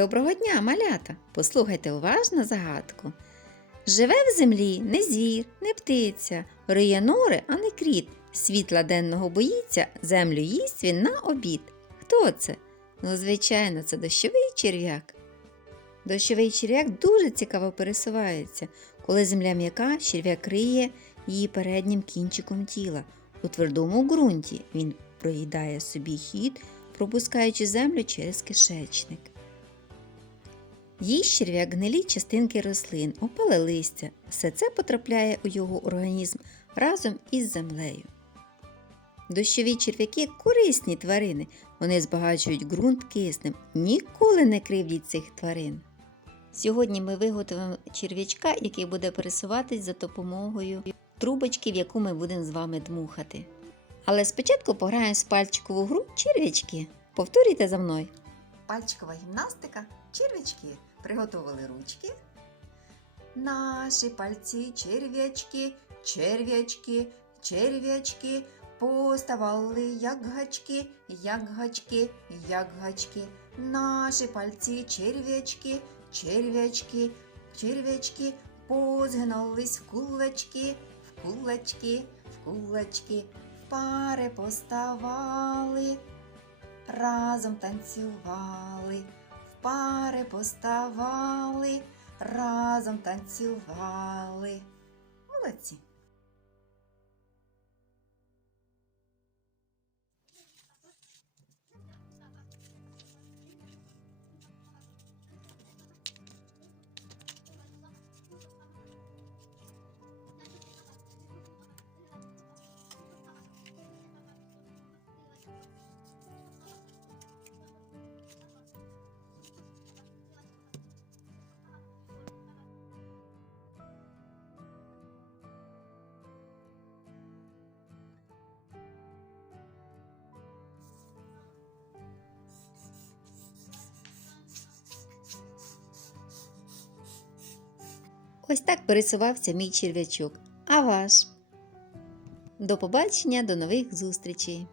Доброго дня, малята! Послухайте уважно загадку. Живе в землі не звір, не птиця, риє нори, а не кріт. Світла денного боїться, землю їсть він на обід. Хто це? Ну, звичайно, це дощовий черв'як. Дощовий черв'як дуже цікаво пересувається. Коли земля м'яка, черв'як риє її переднім кінчиком тіла. У твердому ґрунті він проїдає собі хід, пропускаючи землю через кишечник. Їсть черв'як гнилі частинки рослин, опале листя. Все це потрапляє у його організм разом із землею. Дощові черв'яки корисні тварини. Вони збагачують ґрунт киснем. Ніколи не кривдіть цих тварин. Сьогодні ми виготовимо черв'ячка, який буде пересуватись за допомогою трубочки, в яку ми будемо з вами дмухати. Але спочатку пограємо в пальчикову гру черв'ячки. Повторюйте за мною. Пальчикова гімнастика, черв'ячки. Приготовили ручки. Наші пальці черв'ячки, черв'ячки, черв'ячки. Поставали як гачки, як гачки, як гачки. Наші пальці черв'ячки, черв'ячки, черв'ячки. Позгинулись в кулачки, в кулачки, в кулачки. Пари поставали, разом танцювали. В пари поставали, разом танцювали. Ось так пересувався мій черв'ячок. А ваш? До побачення, до нових зустрічей!